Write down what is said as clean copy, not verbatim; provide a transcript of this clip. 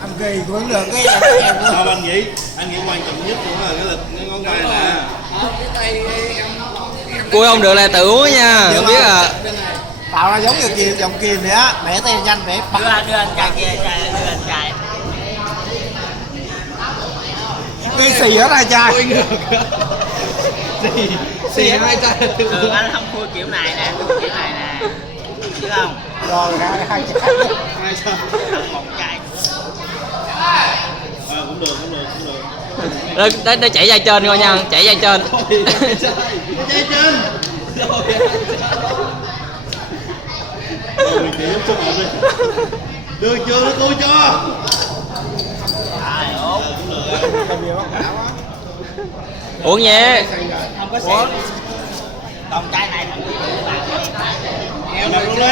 Anh kỳ cũng được cái em Không anh nghĩ quan trọng nhất cũng là cái lực cái ngón tay nè. Cua không được là tự uống nha, không biết à. tạo ra giống như kìm dòng kìm này á, bẻ tay nhanh bẻ Đưa anh cài kia, đưa anh cài. cái xì ở đây trai. Xì hai tay. Thường anh không khui kiểu này nè, kiểu này nè. Biết không? Rồi hai Hai sao? Không một chai. Cũng được. Nó chảy ra trên coi nha, chảy ra trên. Chạy trên. Rồi chị giúp sức đi. Được chưa nó tôi cho. Uống nhé. Không có xịn. Còn chai này thằng Em làm luôn đi.